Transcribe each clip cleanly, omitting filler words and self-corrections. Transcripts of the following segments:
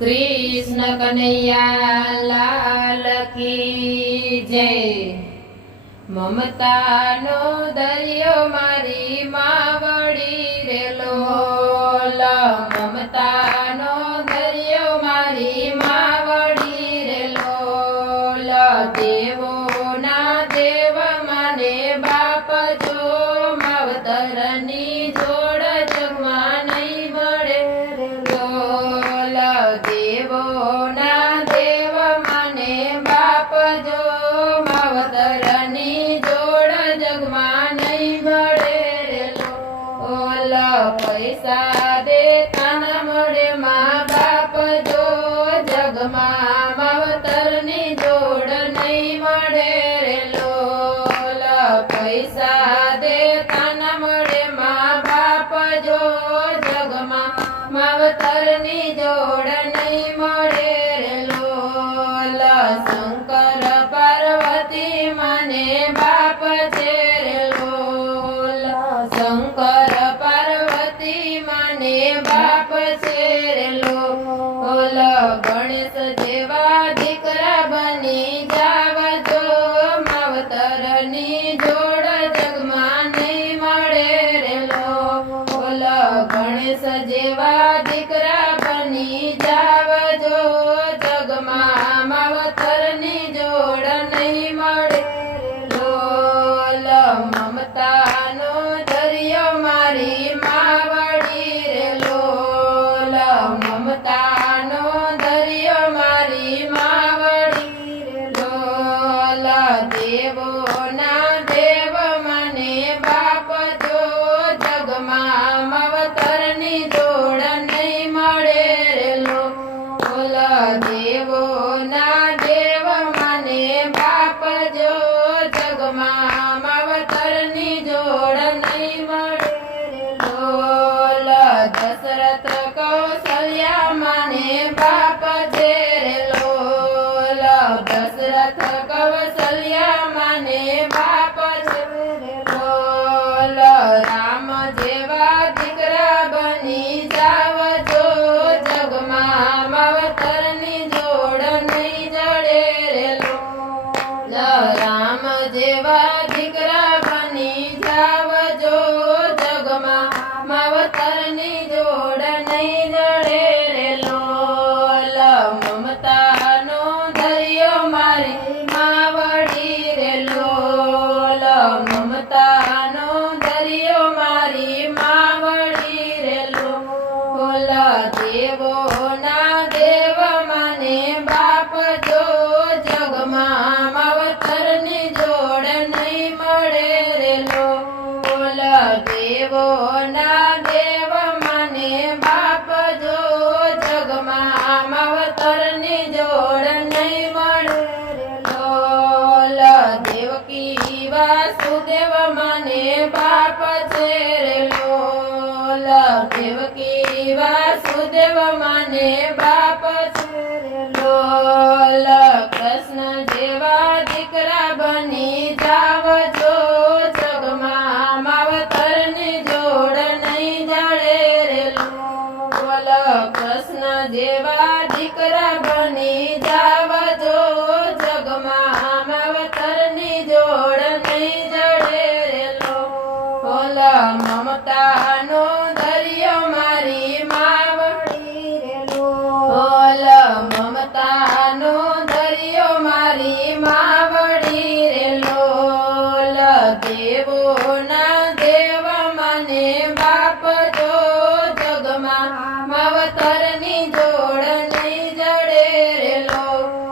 कृष्ण कन्हैया लाल की जय। ममता नो दरियो मारी मावड़ी रे लोल। ममता नो दरियो मारी मावड़ी रे लोल। देवो ना देव माने बाप जो मावतरनी जोड़ जगमा नहीं मळे रे लोल। देवो ना देव माने बाप जो मावतरनी जोड़ जगमा नहीं मळे रे लोल। पैसा देता न मळे माँ बाप जो जगमा मावतरनी जोड़ नहीं मळे रे लोल। पैसा देता न मळे माँ बाप जो जगमा मावतरनी जोड़ नहीं मळे रे लोल। शंकर पार्वती माने बाप छे रे लोल। शंकर पार्वती माने बाप छे रे लोल। गणेश जेवा दीकरा बनी जावजो मावतरनी जोड़ जगमा नहीं मळे रे लोल। गणेश जेवा दीकरा बनी जावजो जगमा मावतरनी जोड़ नहीं मळे रे लोल। ममता नो दरियो मारी मावड़ी रे लोल। ममता नो दरियो मारी मावड़ी रे लोल। देवो ना देव माने बाप जो जगमा मावतरनी जोड़ नहीं मळे रे लोल। देवो ना देव माने बाप जो जगमा मावतरनी जोड़ नहीं मळे रे लोल। दशरथ कौशल्या माने बाप छे रे लोल। दशरथ कौशल्या माने बाप छे रे लोल। राम जेवा दीकरा बनी जावजो जगमा मावतरनी जोड़ नहीं जड़े रे लोल। राम जेवा दीकरा बनी जावजो जगमा मावतरनी जोड़ नहीं जड़े रे लोल। ममता नो दरियो मारी मावड़ी रे लोल। ममता नो दरियो मारी मावड़ी रे लोल। देवो ना देव माने बाप जो जगमा मावतरनी जोड़ नहीं मळे रे लोल। देवो ना देव माने बाप जो जगमा मावतरनी जोड़ नहीं मळे रे लोल। देवकी वासुदेव माने बाप छे रे लोल। देवकी वासुदेव माने बाप छे रे लोल। कृष्ण जेवा दीकरा बनी जावजो जगमा मावतरनी जोड़ नहीं जड़े रे लोल। कृष्ण जेवा दीकरा बनी जावजो जगमा मावतरनी जोड़ नहीं जड़े रे लोल। ममता नो दरियो मारी मावड़ी रे लोल। ममता नो दरियो मारी मावड़ी रे लोल। देवो ना देव माने बाप जो जगमा मावतरनी जोड़ नहीं जड़े रे लोल।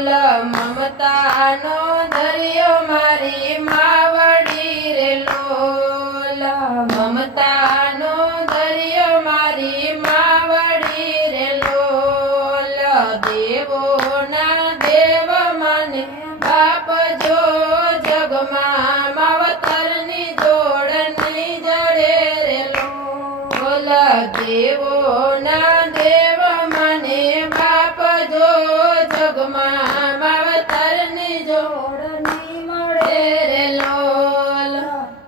બોલ મમતાનો દરિયો મારી માવડી રે લોલ મમતાનો દરિયો મારી માવડી રે લોલ દેવોના દેવ મને બાપ જો